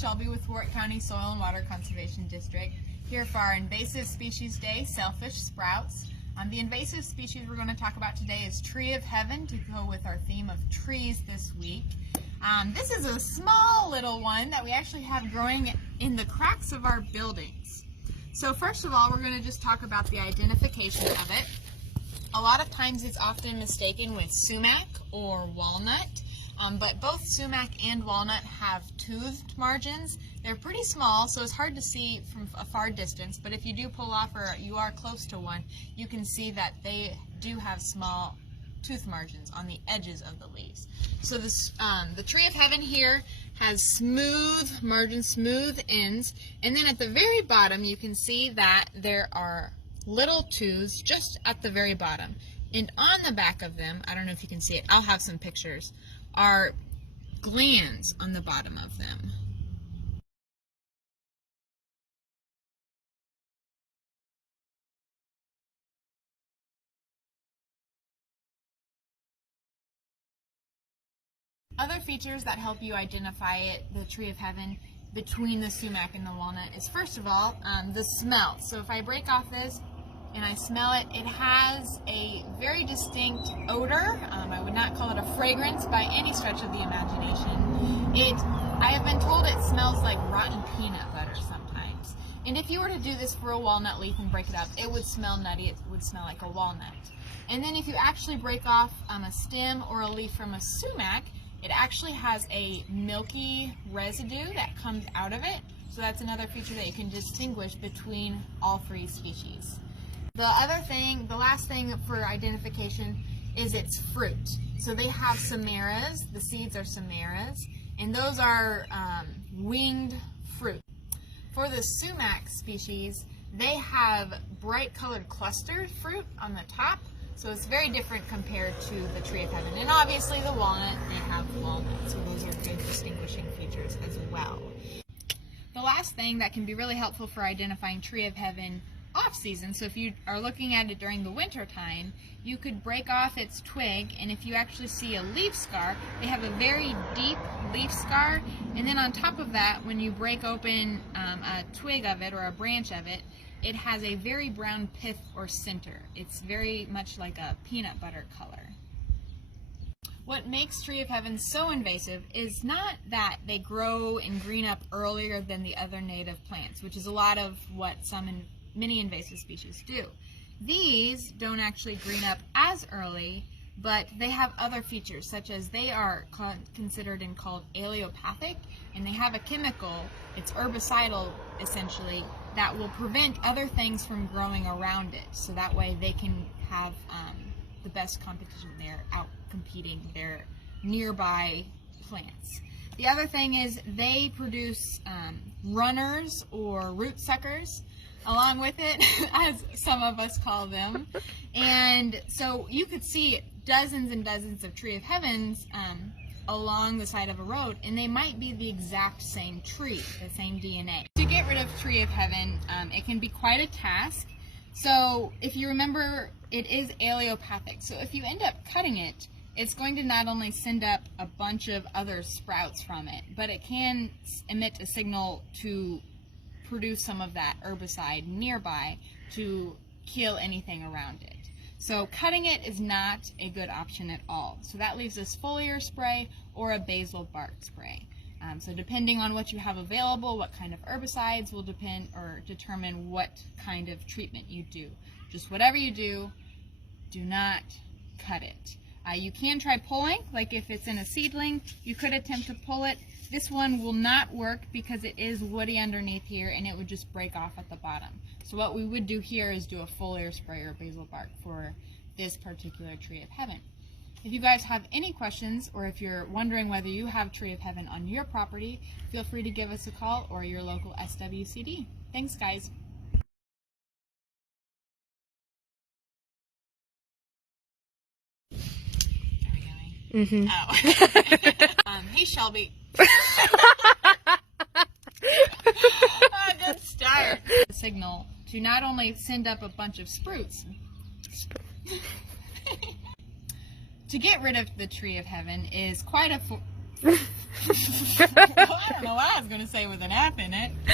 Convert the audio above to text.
Shelby with Warwick County Soil and Water Conservation District, here for our Invasive Species Day, Sailfish Sprouts. The invasive species we're going to talk about today is Tree of Heaven, to go with our theme of trees this week. This is a small little one that we actually have growing in the cracks of our buildings. So first of all, we're going to just talk about the identification of it. A lot of times it's often mistaken with sumac or walnut. But both sumac and walnut have toothed margins. They're pretty small, so it's hard to see from a far distance, but if you do pull off or you are close to one, you can see that they do have small tooth margins on the edges of the leaves. So this, the Tree of Heaven here has smooth margins, smooth ends, and then at the very bottom you can see that there are little tooths just at the very bottom. And on the back of them, I don't know if you can see it, I'll have some pictures, are glands on the bottom of them. Other features that help you identify it, the Tree of Heaven, between the sumac and the walnut is, first of all, the smell. So if I break off this and I smell it, it has a very distinct odor. I would not call it a fragrance by any stretch of the imagination. I have been told it smells like rotten peanut butter sometimes. And if you were to do this for a walnut leaf and break it up, it would smell nutty, it would smell like a walnut. And then if you actually break off a stem or a leaf from a sumac, it actually has a milky residue that comes out of it. So that's another feature that you can distinguish between all three species. The last thing for identification is its fruit. So they have samaras, the seeds are samaras, and those are winged fruit. For the sumac species, they have bright colored clustered fruit on the top, so it's very different compared to the Tree of Heaven. And obviously the walnut, they have walnuts, so those are good distinguishing features as well. The last thing that can be really helpful for identifying Tree of Heaven off-season, so if you are looking at it during the winter time, you could break off its twig, and if you actually see a leaf scar, they have a very deep leaf scar, and then on top of that, when you break open a twig of it or a branch of it, it has a very brown pith or center. It's very much like a peanut butter color. What makes Tree of Heaven so invasive is not that they grow and green up earlier than the other native plants, which is a lot of what many invasive species do. These don't actually green up as early, but they have other features, such as they are considered and called allelopathic, and they have a chemical, it's herbicidal essentially, that will prevent other things from growing around it, so that way they can have the best competition. They're out competing their nearby plants. The other thing is they produce runners or root suckers along with it, as some of us call them. And so you could see dozens and dozens of Tree of Heavens along the side of a road, and they might be the exact same tree, the same DNA. To get rid of Tree of Heaven, it can be quite a task. So if you remember, it is allelopathic. So if you end up cutting it, it's going to not only send up a bunch of other sprouts from it, but it can emit a signal to produce some of that herbicide nearby to kill anything around it. So cutting it is not a good option at all. So that leaves us foliar spray or a basal bark spray. So depending on what you have available, what kind of herbicides will determine what kind of treatment you do. Just whatever you do, do not cut it. You can try pulling, like if it's in a seedling, you could attempt to pull it. This one will not work because it is woody underneath here and it would just break off at the bottom. So what we would do here is do a foliar spray or basal bark for this particular Tree of Heaven. If you guys have any questions, or if you're wondering whether you have Tree of Heaven on your property, feel free to give us a call or your local SWCD. Thanks, guys. Mm-hmm. Oh. Hey, Shelby. Good start. Signal to not only send up a bunch of sprouts. To get rid of the Tree of Heaven is quite a... don't know what I was going to say with an F in it.